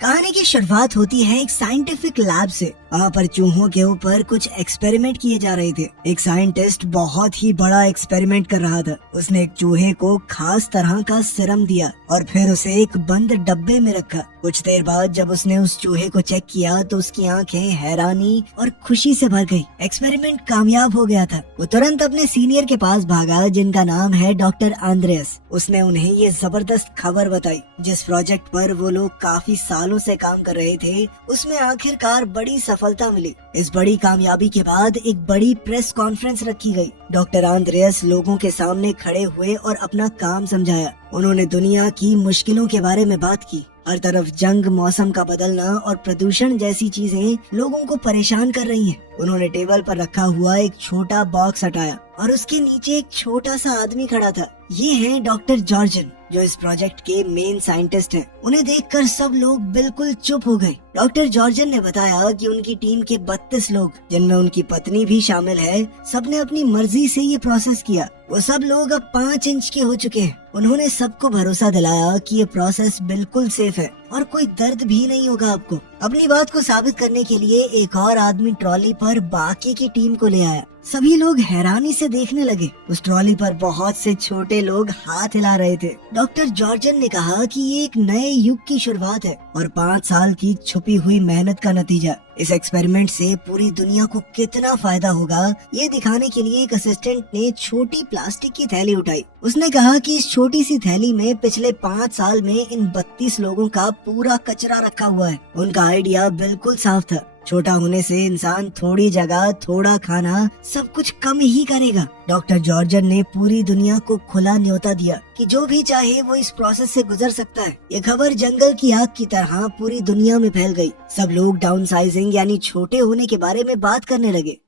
कहानी की शुरुआत होती है एक साइंटिफिक लैब से। वहाँ पर चूहों के ऊपर कुछ एक्सपेरिमेंट किए जा रहे थे। एक साइंटिस्ट बहुत ही बड़ा एक्सपेरिमेंट कर रहा था। उसने एक चूहे को खास तरह का सीरम दिया और फिर उसे एक बंद डब्बे में रखा। कुछ देर बाद जब उसने उस चूहे को चेक किया तो उसकी आंखें हैरानी और खुशी से भर गई। एक्सपेरिमेंट कामयाब हो गया था। वो तुरंत अपने सीनियर के पास भागा जिनका नाम है डॉक्टर आंद्रेस। उसने उन्हें ये जबरदस्त खबर बताई। जिस प्रोजेक्ट पर वो लोग काफी सालों से काम कर रहे थे उसमें आखिरकार बड़ी सफलता मिली। इस बड़ी कामयाबी के बाद एक बड़ी प्रेस कॉन्फ्रेंस रखी गई। डॉक्टर आंद्रेस लोगों के सामने खड़े हुए और अपना काम समझाया। उन्होंने दुनिया की मुश्किलों के बारे में बात की। हर तरफ जंग, मौसम का बदलना और प्रदूषण जैसी चीजें लोगों को परेशान कर रही हैं। उन्होंने टेबल पर रखा हुआ एक छोटा बॉक्स हटाया और उसके नीचे एक छोटा सा आदमी खड़ा था। ये हैं डॉक्टर जॉर्जन, जो इस प्रोजेक्ट के मेन साइंटिस्ट हैं। उन्हें देखकर सब लोग बिल्कुल चुप हो गए। डॉक्टर जॉर्जन ने बताया कि उनकी टीम के 32 लोग, जिनमें उनकी पत्नी भी शामिल है, सबने अपनी मर्जी से ये प्रोसेस किया। वो सब लोग अब 5 इंच के हो चुके हैं। उन्होंने सबको भरोसा दिलाया कि ये प्रोसेस बिल्कुल सेफ है और कोई दर्द भी नहीं होगा आपको। अपनी बात को साबित करने के लिए एक और आदमी ट्रॉली पर बाकी की टीम को ले आया। सभी लोग हैरानी से देखने लगे। उस ट्रॉली पर बहुत से छोटे लोग हाथ हिला रहे थे। डॉक्टर जॉर्जन ने कहा कि ये एक नए युग की शुरुआत है और 5 साल की छुपी हुई मेहनत का नतीजा। इस एक्सपेरिमेंट से पूरी दुनिया को कितना फायदा होगा, ये दिखाने के लिए एक असिस्टेंट ने छोटी प्लास्टिक की थैली उठाई। उसने कहा कि इस छोटी सी थैली में पिछले 5 साल में इन 32 लोगों का पूरा कचरा रखा हुआ है। उनका आइडिया बिल्कुल साफ था। छोटा होने से इंसान थोड़ी जगह, थोड़ा खाना, सब कुछ कम ही करेगा। डॉक्टर जॉर्जन ने पूरी दुनिया को खुला न्योता दिया कि जो भी चाहे वो इस प्रोसेस से गुजर सकता है। ये खबर जंगल की आग की तरह पूरी दुनिया में फैल गई। सब लोग डाउन साइजिंग यानी छोटे होने के बारे में बात करने लगे।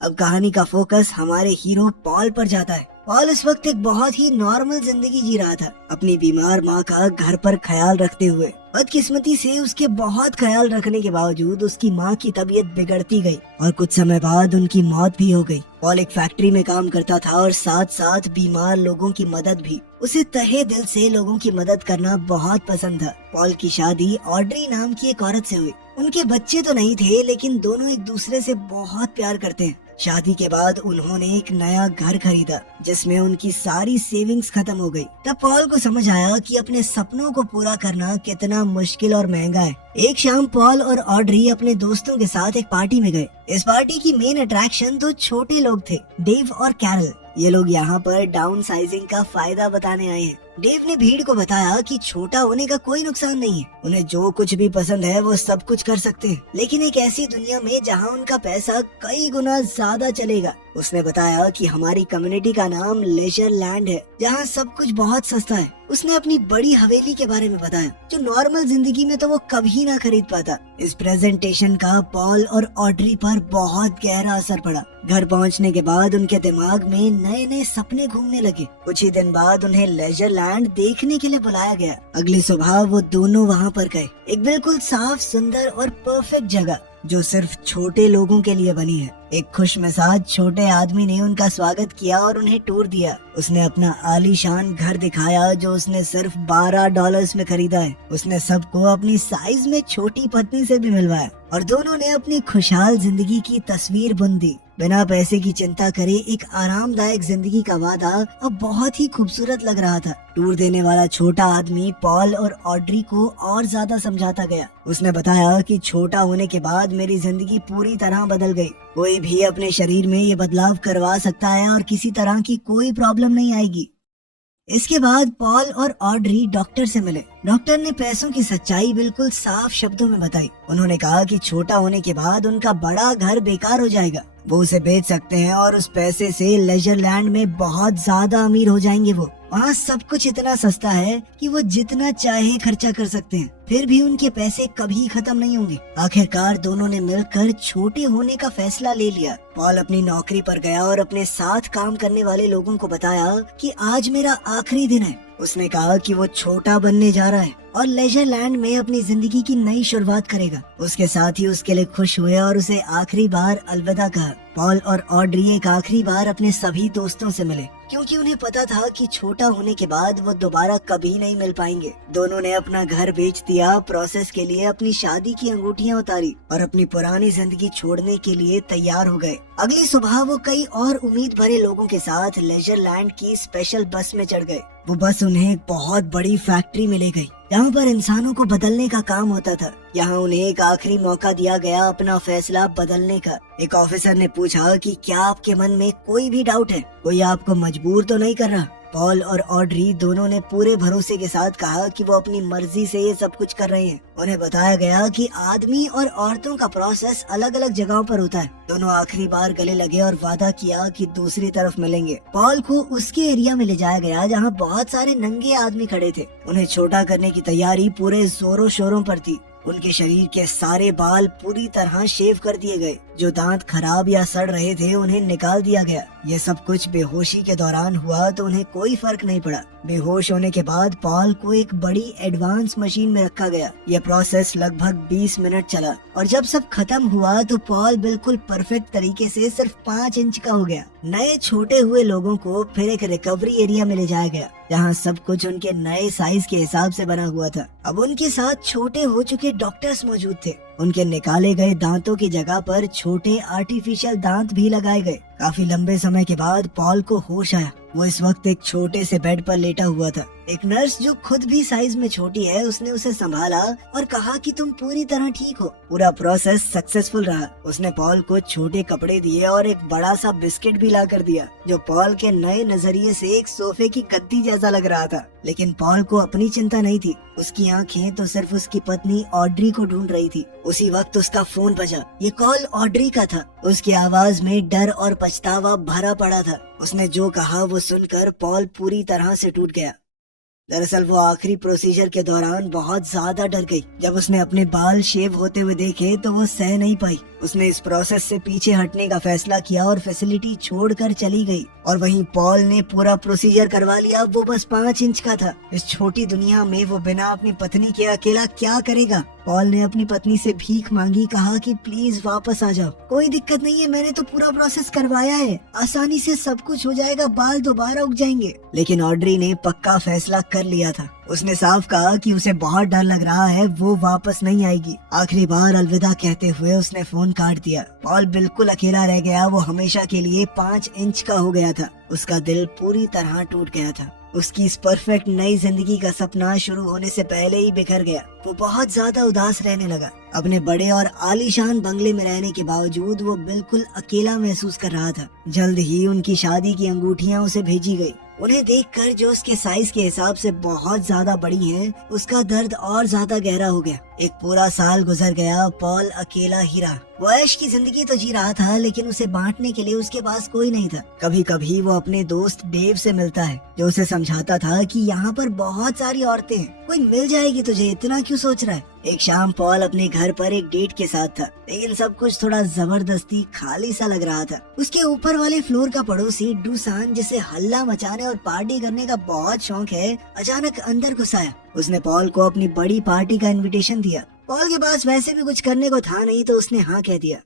अब कहानी का फोकस हमारे हीरो पॉल पर जाता है। पॉल इस वक्त एक बहुत ही नॉर्मल जिंदगी जी रहा था, अपनी बीमार माँ का घर पर ख्याल रखते हुए। बदकिस्मती से उसके बहुत ख्याल रखने के बावजूद उसकी माँ की तबीयत बिगड़ती गई और कुछ समय बाद उनकी मौत भी हो गई। पॉल एक फैक्ट्री में काम करता था और साथ साथ बीमार लोगों की मदद भी। उसे तहे दिल से लोगों की मदद करना बहुत पसंद था। पॉल की शादी ऑड्री नाम की एक औरत से हुई। उनके बच्चे तो नहीं थे, लेकिन दोनों एक दूसरे से बहुत प्यार करते हैं। शादी के बाद उन्होंने एक नया घर खरीदा जिसमें उनकी सारी सेविंग्स खत्म हो गई। तब पॉल को समझ आया कि अपने सपनों को पूरा करना कितना मुश्किल और महंगा है। एक शाम पॉल और ऑड्री अपने दोस्तों के साथ एक पार्टी में गए। इस पार्टी की मेन अट्रैक्शन 2 छोटे लोग थे, डेव और कैरल। ये लोग यहाँ पर डाउन साइजिंग का फायदा बताने आए हैं। डेव ने भीड़ को बताया कि छोटा होने का कोई नुकसान नहीं है। उन्हें जो कुछ भी पसंद है वो सब कुछ कर सकते हैं, लेकिन एक ऐसी दुनिया में जहाँ उनका पैसा कई गुना ज्यादा चलेगा। उसने बताया कि हमारी कम्युनिटी का नाम लेजर लैंड है, जहाँ सब कुछ बहुत सस्ता है। उसने अपनी बड़ी हवेली के बारे में बताया, जो नॉर्मल जिंदगी में तो वो कभी ना खरीद पाता। इस प्रेजेंटेशन का पॉल और ऑड्री पर बहुत गहरा असर पड़ा। घर पहुंचने के बाद उनके दिमाग में नए नए सपने घूमने लगे। कुछ ही दिन बाद उन्हें लेजर लैंड देखने के लिए बुलाया गया। अगली सुबह वो दोनों वहाँ पर गए। एक बिल्कुल साफ, सुंदर और परफेक्ट जगह जो सिर्फ छोटे लोगों के लिए बनी है। एक खुशमिजाज छोटे आदमी ने उनका स्वागत किया और उन्हें टूर दिया। उसने अपना आलीशान घर दिखाया जो उसने सिर्फ $12 में खरीदा है। उसने सबको अपनी साइज में छोटी पत्नी से भी मिलवाया और दोनों ने अपनी खुशहाल जिंदगी की तस्वीर बुन दी। बिना पैसे की चिंता करे एक आरामदायक जिंदगी का वादा अब बहुत ही खूबसूरत लग रहा था। टूर देने वाला छोटा आदमी पॉल और ऑड्री को और ज्यादा समझाता गया। उसने बताया कि छोटा होने के बाद मेरी जिंदगी पूरी तरह बदल गई। कोई भी अपने शरीर में ये बदलाव करवा सकता है और किसी तरह की कोई प्रॉब्लम नहीं आएगी। इसके बाद पॉल और ऑड्री डॉक्टर से मिले। डॉक्टर ने पैसों की सच्चाई बिल्कुल साफ शब्दों में बताई। उन्होंने कहा कि छोटा होने के बाद उनका बड़ा घर बेकार हो जाएगा, वो उसे बेच सकते हैं और उस पैसे से लेजर लैंड में बहुत ज्यादा अमीर हो जाएंगे। वो वहाँ सब कुछ इतना सस्ता है कि वो जितना चाहे खर्चा कर सकते हैं, फिर भी उनके पैसे कभी खत्म नहीं होंगे। आखिरकार दोनों ने मिलकर छोटे होने का फैसला ले लिया। पॉल अपनी नौकरी पर गया और अपने साथ काम करने वाले लोगों को बताया कि आज मेरा आखिरी दिन है। उसने कहा कि वो छोटा बनने जा रहा है और लेजर लैंड में अपनी जिंदगी की नई शुरुआत करेगा। उसके साथ ही उसके लिए खुश हुए और उसे आखिरी बार अलविदा कहा। पॉल और ऑड्री एक आखिरी बार अपने सभी दोस्तों से मिले, क्योंकि उन्हें पता था कि छोटा होने के बाद वो दोबारा कभी नहीं मिल पाएंगे। दोनों ने अपना घर बेच दिया, प्रोसेस के लिए अपनी शादी की अंगूठियां उतारी और अपनी पुरानी जिंदगी छोड़ने के लिए तैयार हो गए। अगली सुबह वो कई और उम्मीद भरे लोगों के साथ लेजर लैंड की स्पेशल बस में चढ़ गए। वो बस उन्हें एक बहुत बड़ी फैक्ट्री में ले गई, जहाँ पर इंसानों को बदलने का काम होता था। यहाँ उन्हें एक आखिरी मौका दिया गया अपना फैसला बदलने का। एक ऑफिसर ने पूछा कि क्या आपके मन में कोई भी डाउट है? कोई आपको मजबूर तो नहीं कर रहा? पॉल और ऑड्री दोनों ने पूरे भरोसे के साथ कहा कि वो अपनी मर्जी से ये सब कुछ कर रहे हैं। उन्हें बताया गया कि आदमी और औरतों का प्रोसेस अलग अलग जगहों पर होता है। दोनों आखिरी बार गले लगे और वादा किया कि दूसरी तरफ मिलेंगे। पॉल को उसके एरिया में ले जाया गया जहाँ बहुत सारे नंगे आदमी खड़े थे। उन्हें छोटा करने की तैयारी पूरे जोरों शोरों पर थी। उनके शरीर के सारे बाल पूरी तरह शेव कर दिए गए। जो दांत खराब या सड़ रहे थे उन्हें निकाल दिया गया। ये सब कुछ बेहोशी के दौरान हुआ तो उन्हें कोई फर्क नहीं पड़ा। बेहोश होने के बाद पॉल को एक बड़ी एडवांस मशीन में रखा गया। यह प्रोसेस लगभग 20 मिनट चला और जब सब खत्म हुआ तो पॉल बिल्कुल परफेक्ट तरीके से सिर्फ 5 इंच का हो गया। नए छोटे हुए लोगों को फिर एक रिकवरी एरिया में ले जाया गया, जहाँ सब कुछ उनके नए साइज के हिसाब से बना हुआ था। अब उनके साथ छोटे हो चुके डॉक्टर्स मौजूद थे। उनके निकाले गए दांतों की जगह पर छोटे आर्टिफिशियल दांत भी लगाए गए। काफी लंबे समय के बाद पॉल को होश आया। वो इस वक्त एक छोटे से बेड पर लेटा हुआ था। एक नर्स जो खुद भी साइज में छोटी है, उसने उसे संभाला और कहा कि तुम पूरी तरह ठीक हो। पूरा प्रोसेस सक्सेसफुल रहा। उसने पॉल को छोटे कपड़े दिए और एक बड़ा सा बिस्किट भी ला कर दिया, जो पॉल के नए नजरिए से एक सोफे की गद्दी जैसा लग रहा था। लेकिन पॉल को अपनी चिंता नहीं थी। उसकी आंखें तो सिर्फ उसकी पत्नी ऑड्री को ढूंढ रही थी। उसी वक्त उसका फोन बजा। ये कॉल ऑड्री का था। उसकी आवाज में डर और पछतावा भरा पड़ा था। उसने जो कहा वो सुनकर पॉल पूरी तरह से टूट गया। दरअसल वो आखिरी प्रोसीजर के दौरान बहुत ज्यादा डर गई। जब उसने अपने बाल शेव होते हुए देखे तो वो सह नहीं पाई। उसने इस प्रोसेस से पीछे हटने का फैसला किया और फैसिलिटी छोड़कर चली गई। और वहीं पॉल ने पूरा प्रोसीजर करवा लिया। वो बस 5 इंच का था। इस छोटी दुनिया में वो बिना अपनी पत्नी के अकेला क्या करेगा? पॉल ने अपनी पत्नी से भीख मांगी, कहा कि प्लीज वापस आ जाओ। कोई दिक्कत नहीं है, मैंने तो पूरा प्रोसेस करवाया है, आसानी से सब कुछ हो जाएगा, बाल दोबारा उग जाएंगे। लेकिन ऑड्री ने पक्का फैसला कर लिया था। उसने साफ कहा कि उसे बहुत डर लग रहा है, वो वापस नहीं आएगी। आखिरी बार अलविदा कहते हुए उसने फोन काट दिया। पॉल बिल्कुल अकेला रह गया। वो हमेशा के लिए 5 इंच का हो गया था। उसका दिल पूरी तरह टूट गया था। उसकी इस परफेक्ट नई जिंदगी का सपना शुरू होने से पहले ही बिखर गया। वो बहुत ज्यादा उदास रहने लगा। अपने बड़े और आलीशान बंगले में रहने के बावजूद वो बिल्कुल अकेला महसूस कर रहा था। जल्द ही उनकी शादी की अंगूठियां उसे भेजी गई। उन्हें देखकर, जो उसके साइज के हिसाब से बहुत ज्यादा बड़ी हैं, उसका दर्द और ज्यादा गहरा हो गया। एक पूरा साल गुजर गया। पॉल अकेला ही रहा। वो ऐश की जिंदगी तो जी रहा था, लेकिन उसे बांटने के लिए उसके पास कोई नहीं था। कभी कभी वो अपने दोस्त डेव से मिलता है, जो उसे समझाता था कि यहाँ पर बहुत सारी औरतें हैं, कोई मिल जाएगी तुझे, इतना क्यों सोच रहा है। एक शाम पॉल अपने घर पर एक डेट के साथ था, लेकिन सब कुछ थोड़ा जबरदस्ती खाली सा लग रहा था। उसके ऊपर वाले फ्लोर का पड़ोसी डूसान, जिसे हल्ला मचाने और पार्टी करने का बहुत शौक है, अचानक अंदर घुस आया। उसने पॉल को अपनी बड़ी पार्टी का इनविटेशन दिया। पॉल के पास वैसे भी कुछ करने को था नहीं, तो उसने हाँ कह दिया।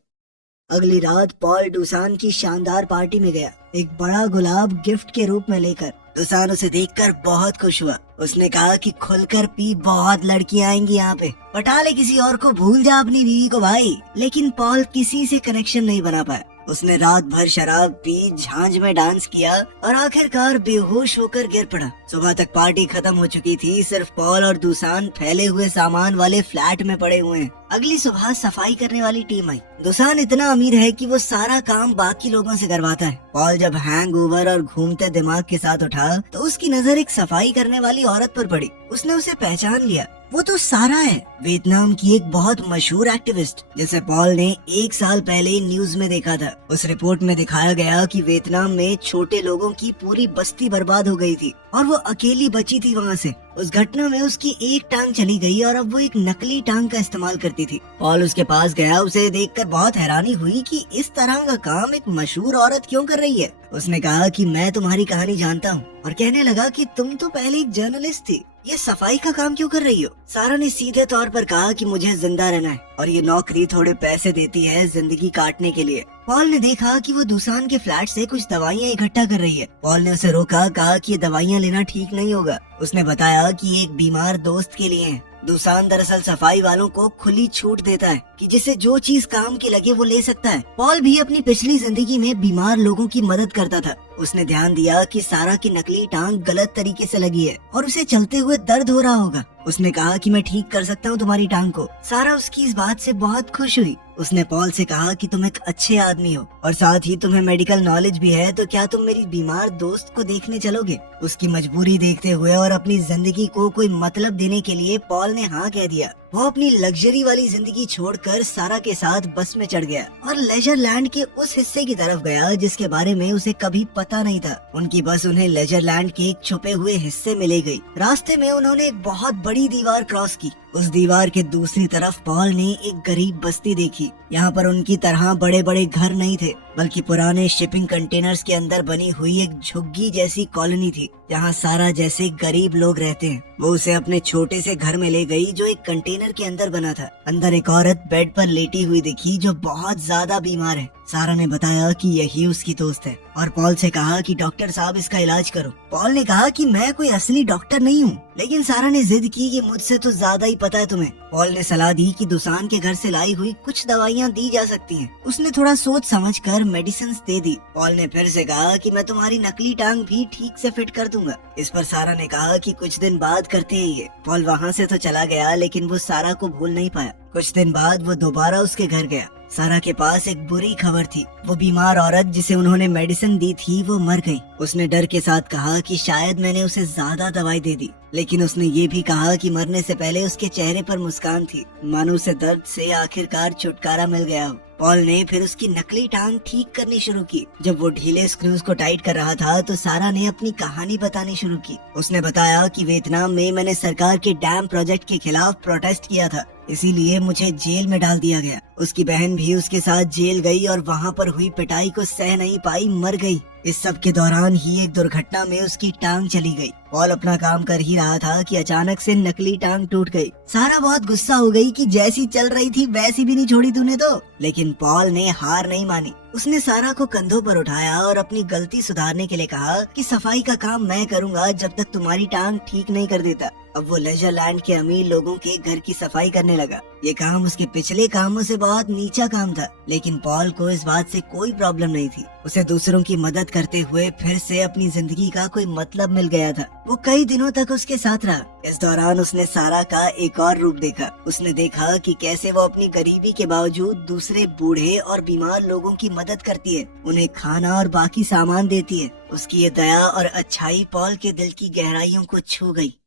अगली रात पॉल डूसान की शानदार पार्टी में गया, एक बड़ा गुलाब गिफ्ट के रूप में लेकर। डूसान उसे देखकर बहुत खुश हुआ। उसने कहा कि खुलकर पी, बहुत लड़कियां आएंगी यहाँ पे, पटा ले किसी और को, भूल जा अपनी बीवी को भाई। लेकिन पॉल किसी से कनेक्शन नहीं बना पाया। उसने रात भर शराब पी, झांझ में डांस किया और आखिरकार बेहोश होकर गिर पड़ा। सुबह तक पार्टी खत्म हो चुकी थी। सिर्फ पॉल और दूसान फैले हुए सामान वाले फ्लैट में पड़े हुए हैं। अगली सुबह सफाई करने वाली टीम आई। दूसान इतना अमीर है कि वो सारा काम बाकी लोगों से करवाता है। पॉल जब हैंगओवर और घूमते दिमाग के साथ उठा तो उसकी नजर एक सफाई करने वाली औरत पर पड़ी। उसने उसे पहचान लिया। वो तो सारा है, वियतनाम की एक बहुत मशहूर एक्टिविस्ट, जिसे पॉल ने 1 साल पहले न्यूज में देखा था। उस रिपोर्ट में दिखाया गया कि वियतनाम में छोटे लोगों की पूरी बस्ती बर्बाद हो गई थी और वो अकेली बची थी वहाँ से। उस घटना में उसकी एक टांग चली गई और अब वो एक नकली टांग का इस्तेमाल करती थी। पॉल उसके पास गया। उसे देखकर बहुत हैरानी हुई कि इस तरह का काम एक मशहूर औरत क्यों कर रही है। उसने कहा कि मैं तुम्हारी कहानी जानता हूँ और कहने लगा कि तुम तो पहले एक जर्नलिस्ट थी। ये सफाई का काम क्यों कर रही हो? सारा ने सीधे तौर पर कहा कि मुझे जिंदा रहना है और ये नौकरी थोड़े पैसे देती है जिंदगी काटने के लिए। पॉल ने देखा कि वो दुसान के फ्लैट से कुछ दवाइयाँ इकट्ठा कर रही है। पॉल ने उसे रोका, कहा कि ये दवाइयाँ लेना ठीक नहीं होगा। उसने बताया कि ये एक बीमार दोस्त के लिए है। दुसान दरअसल सफाई वालों को खुली छूट देता है कि जिसे जो चीज काम की लगे वो ले सकता है। पॉल भी अपनी पिछली जिंदगी में बीमार लोगों की मदद करता था। उसने ध्यान दिया कि सारा की नकली टांग गलत तरीके से लगी है और उसे चलते हुए दर्द हो रहा होगा। उसने कहा कि मैं ठीक कर सकता हूँ तुम्हारी टांग को। सारा उसकी इस बात से बहुत खुश हुई। उसने पॉल से कहा कि तुम एक अच्छे आदमी हो और साथ ही तुम्हें मेडिकल नॉलेज भी है, तो क्या तुम मेरी बीमार दोस्त को देखने चलोगे? उसकी मजबूरी देखते हुए और अपनी जिंदगी को कोई मतलब देने के लिए पॉल ने हाँ कह दिया। वो अपनी लग्जरी वाली जिंदगी छोड़कर सारा के साथ बस में चढ़ गया और लेजर लैंड के उस हिस्से की तरफ गया जिसके बारे में उसे कभी पता नहीं था। उनकी बस उन्हें लेजर लैंड के एक छुपे हुए हिस्से में ले गई। रास्ते में उन्होंने एक बहुत बड़ी दीवार क्रॉस की। उस दीवार के दूसरी तरफ पॉल ने एक गरीब बस्ती देखी। यहाँ पर उनकी तरह बड़े बड़े घर नहीं थे, बल्कि पुराने शिपिंग कंटेनर्स के अंदर बनी हुई एक झुग्गी जैसी कॉलोनी थी जहाँ सारा जैसे गरीब लोग रहते हैं। वो उसे अपने छोटे से घर में ले गई जो एक कंटेनर के अंदर बना था। अंदर एक औरत बेड पर लेटी हुई दिखी जो बहुत ज्यादा बीमार है। सारा ने बताया कि यही उसकी दोस्त है और पॉल से कहा कि डॉक्टर साहब इसका इलाज करो। पॉल ने कहा कि मैं कोई असली डॉक्टर नहीं हूँ, लेकिन सारा ने जिद की कि मुझसे तो ज्यादा ही पता है तुम्हें। पॉल ने सलाह दी कि दुसान के घर से लाई हुई कुछ दवाइयाँ दी जा सकती हैं। उसने थोड़ा सोच समझकर मेडिसिन दे दी। पॉल ने फिर से कहा कि मैं तुम्हारी नकली टांग भी ठीक से फिट कर दूंगा। इस पर सारा ने कहा कि कुछ दिन बाद करते हैं ये। पॉल वहाँ से तो चला गया, लेकिन वो सारा को भूल नहीं पाया। कुछ दिन बाद वो दोबारा उसके घर गया। सारा के पास एक बुरी खबर थी। वो बीमार औरत जिसे उन्होंने मेडिसिन दी थी वो मर गई। उसने डर के साथ कहा कि शायद मैंने उसे ज्यादा दवाई दे दी, लेकिन उसने ये भी कहा कि मरने से पहले उसके चेहरे पर मुस्कान थी, मानो उसे दर्द से आखिरकार छुटकारा मिल गया हो। पॉल ने फिर उसकी नकली टांग ठीक करनी शुरू की। जब वो ढीले स्क्रूज को टाइट कर रहा था तो सारा ने अपनी कहानी बतानी शुरू की। उसने बताया कि वियतनाम में मैंने सरकार के डैम प्रोजेक्ट के खिलाफ प्रोटेस्ट किया था, इसीलिए मुझे जेल में डाल दिया गया। उसकी बहन भी उसके साथ जेल गई और वहाँ पर हुई पिटाई को सह नहीं पाई, मर गई। इस सब के दौरान ही एक दुर्घटना में उसकी टांग चली गई। पॉल अपना काम कर ही रहा था कि अचानक से नकली टांग टूट गई। सारा बहुत गुस्सा हो गई कि जैसी चल रही थी वैसी भी नहीं छोड़ी तूने तो। लेकिन पॉल ने हार नहीं मानी। उसने सारा को कंधों पर उठाया और अपनी गलती सुधारने के लिए कहा कि सफाई का काम मैं करूंगा जब तक तुम्हारी टांग ठीक नहीं कर देता। अब वो लेजर लैंड के अमीर लोगों के घर की सफाई करने लगा। ये काम उसके पिछले कामों से बहुत नीचा काम था, लेकिन पॉल को इस बात से कोई प्रॉब्लम नहीं थी। उसे दूसरों की मदद करते हुए फिर से अपनी जिंदगी का कोई मतलब मिल गया था। वो कई दिनों तक उसके साथ रहा। इस दौरान उसने सारा का एक और रूप देखा। उसने देखा कि कैसे वो अपनी गरीबी के बावजूद दूसरे बूढ़े और बीमार लोगों की मदद करती है, उन्हें खाना और बाकी सामान देती है। उसकी ये दया और अच्छाई पॉल के दिल की गहराइयों को छू गई।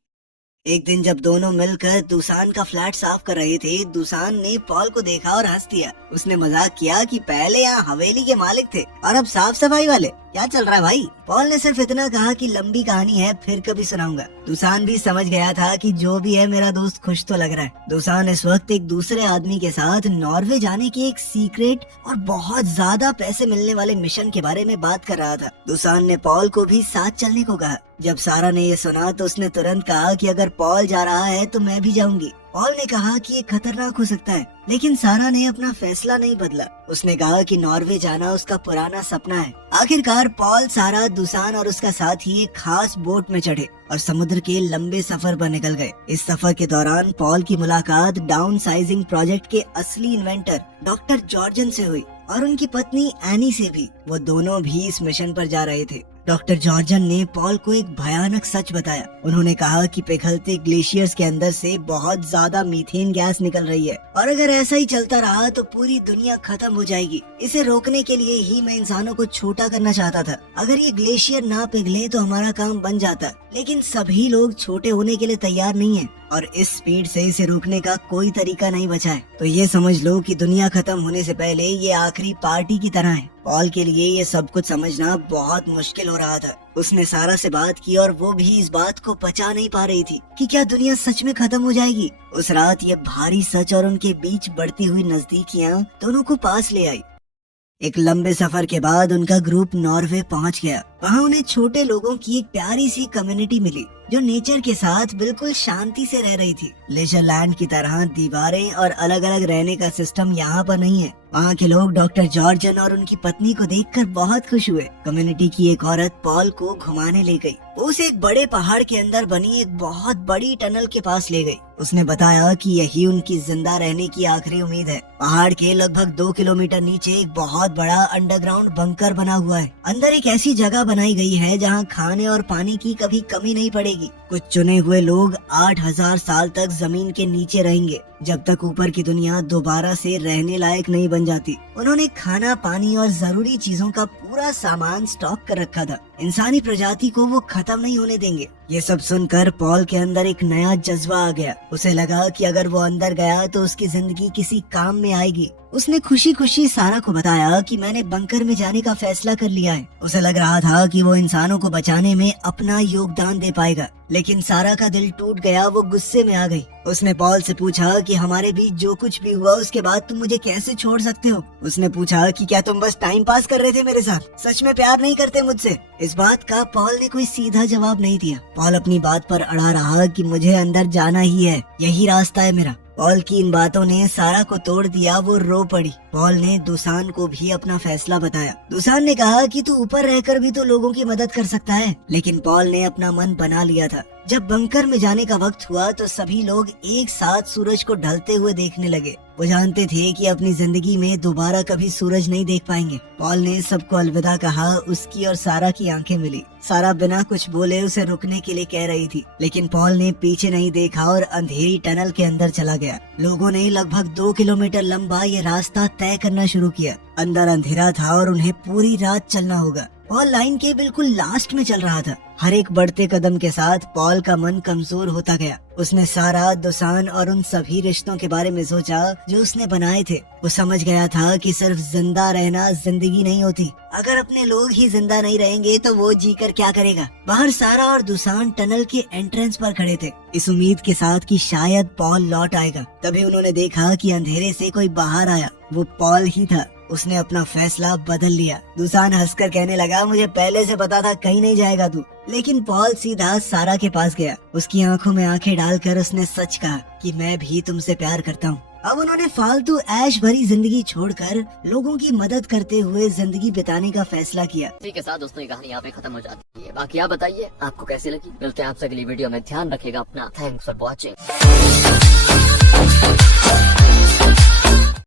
एक दिन जब दोनों मिलकर दुसान का फ्लैट साफ कर रहे थे, दुसान ने पॉल को देखा और हंस दिया। उसने मजाक किया कि पहले यहाँ हवेली के मालिक थे और अब साफ सफाई वाले। क्या चल रहा है भाई? पॉल ने सिर्फ इतना कहा कि लंबी कहानी है, फिर कभी सुनाऊंगा। दुसान भी समझ गया था कि जो भी है मेरा दोस्त खुश तो लग रहा है। दुसान इस वक्त एक दूसरे आदमी के साथ नॉर्वे जाने की एक सीक्रेट और बहुत ज्यादा पैसे मिलने वाले मिशन के बारे में बात कर रहा था। दुसान ने पॉल को भी साथ चलने को कहा। जब सारा ने ये सुना तो उसने तुरंत कहा कि अगर पॉल जा रहा है तो मैं भी जाऊंगी। पॉल ने कहा कि ये खतरनाक हो सकता है, लेकिन सारा ने अपना फैसला नहीं बदला। उसने कहा कि नॉर्वे जाना उसका पुराना सपना है। आखिरकार पॉल, सारा, दुसान और उसका साथी एक खास बोट में चढ़े और समुद्र के लंबे सफर पर निकल गए। इस सफर के दौरान पॉल की मुलाकात डाउन साइजिंग प्रोजेक्ट के असली इन्वेंटर डॉक्टर जॉर्जन से हुई और उनकी पत्नी एनी से भी। वो दोनों भी इस मिशन पर जा रहे थे। डॉक्टर जॉर्जन ने पॉल को एक भयानक सच बताया। उन्होंने कहा कि पिघलते ग्लेशियर्स के अंदर से बहुत ज्यादा मीथेन गैस निकल रही है और अगर ऐसा ही चलता रहा तो पूरी दुनिया खत्म हो जाएगी। इसे रोकने के लिए ही मैं इंसानों को छोटा करना चाहता था। अगर ये ग्लेशियर ना पिघले तो हमारा काम बन जाता, लेकिन सभी लोग छोटे होने के लिए तैयार नहीं है और इस स्पीड से इसे रोकने का कोई तरीका नहीं बचा है। तो ये समझ लो कि दुनिया खत्म होने से पहले ये आखिरी पार्टी की तरह है। पॉल के लिए ये सब कुछ समझना बहुत मुश्किल हो रहा था। उसने सारा से बात की और वो भी इस बात को पचा नहीं पा रही थी कि क्या दुनिया सच में खत्म हो जाएगी। उस रात ये भारी सच और उनके बीच बढ़ती हुई नजदीकियां दोनों को पास ले आई। एक लंबे सफर के बाद उनका ग्रुप नॉर्वे पहुंच गया। वहाँ उन्हें छोटे लोगों की एक प्यारी सी कम्युनिटी मिली। जो नेचर के साथ बिल्कुल शांति से रह रही थी। लेजरलैंड की तरह दीवारें और अलग अलग रहने का सिस्टम यहाँ पर नहीं है। वहाँ के लोग डॉक्टर जॉर्जन और उनकी पत्नी को देखकर बहुत खुश हुए। कम्युनिटी की एक औरत पॉल को घुमाने ले गई। वो उसे एक बड़े पहाड़ के अंदर बनी एक बहुत बड़ी टनल के पास ले गई। उसने बताया कि यही उनकी जिंदा रहने की आखिरी उम्मीद है। पहाड़ के लगभग 2 किलोमीटर नीचे एक बहुत बड़ा अंडरग्राउंड बंकर बना हुआ है। अंदर एक ऐसी जगह बनाई गई है जहाँ खाने और पानी की कभी कमी नहीं पड़ेगी। कुछ चुने हुए लोग 8000 साल तक जमीन के नीचे रहेंगे, जब तक ऊपर की दुनिया दोबारा से रहने लायक नहीं बन जाती। उन्होंने खाना, पानी और जरूरी चीजों का पूरा सामान स्टॉक कर रखा था। इंसानी प्रजाति को वो खत्म नहीं होने देंगे। ये सब सुनकर पॉल के अंदर एक नया जज्बा आ गया। उसे लगा कि अगर वो अंदर गया तो उसकी जिंदगी किसी काम में आएगी। उसने खुशी खुशी सारा को बताया कि मैंने बंकर में जाने का फैसला कर लिया है। उसे लग रहा था कि वो इंसानों को बचाने में अपना योगदान दे पाएगा, लेकिन सारा का दिल टूट गया। वो गुस्से में आ गई। उसने पॉल से पूछा कि हमारे बीच जो कुछ भी हुआ उसके बाद तुम मुझे कैसे छोड़ सकते हो। उसने पूछा कि क्या तुम बस टाइम पास कर रहे थे मेरे साथ, सच में प्यार नहीं करते मुझसे। इस बात का पॉल ने कोई सीधा जवाब नहीं दिया। पॉल अपनी बात पर अड़ा रहा कि मुझे अंदर जाना ही है, यही रास्ता है मेरा। पॉल की इन बातों ने सारा को तोड़ दिया। वो रो पड़ी। पॉल ने दुसान को भी अपना फैसला बताया। दुसान ने कहा कि तू ऊपर रहकर भी तो लोगों की मदद कर सकता है, लेकिन पॉल ने अपना मन बना लिया था। जब बंकर में जाने का वक्त हुआ तो सभी लोग एक साथ सूरज को ढलते हुए देखने लगे। वो जानते थे कि अपनी जिंदगी में दोबारा कभी सूरज नहीं देख पाएंगे। पॉल ने सबको अलविदा कहा। उसकी और सारा की आंखें मिली। सारा बिना कुछ बोले उसे रुकने के लिए कह रही थी, लेकिन पॉल ने पीछे नहीं देखा और अंधेरी टनल के अंदर चला गया। लोगों ने लगभग 2 किलोमीटर लंबा ये रास्ता तय करना शुरू किया। अंदर अंधेरा था और उन्हें पूरी रात चलना होगा। पॉल लाइन के बिल्कुल लास्ट में चल रहा था। हर एक बढ़ते कदम के साथ पॉल का मन कमजोर होता गया। उसने सारा, दुसान और उन सभी रिश्तों के बारे में सोचा जो उसने बनाए थे। वो समझ गया था कि सिर्फ जिंदा रहना जिंदगी नहीं होती। अगर अपने लोग ही जिंदा नहीं रहेंगे तो वो जीकर क्या करेगा। बाहर सारा और दुसान टनल के एंट्रेंस पर खड़े थे, इस उम्मीद के साथ कि शायद पॉल लौट आएगा। तभी उन्होंने देखा कि अंधेरे से कोई बाहर आया। वो पॉल ही था। उसने अपना फैसला बदल लिया। दुसान हंसकर कहने लगा, मुझे पहले से पता था कहीं नहीं जाएगा तू। लेकिन पॉल सीधा सारा के पास गया। उसकी आंखों में आंखें डालकर उसने सच कहा कि मैं भी तुमसे प्यार करता हूँ। अब उन्होंने फालतू ऐश भरी जिंदगी छोड़कर लोगों की मदद करते हुए जिंदगी बिताने का फैसला किया। इसी के साथ दोस्तों ये कहानी यहाँ पे खत्म हो जाती है। बाकी आप बताइए आपको कैसी लगी। मिलते हैं आपसे अगली वीडियो में। ध्यान रखिएगा अपना। Thanks for watching.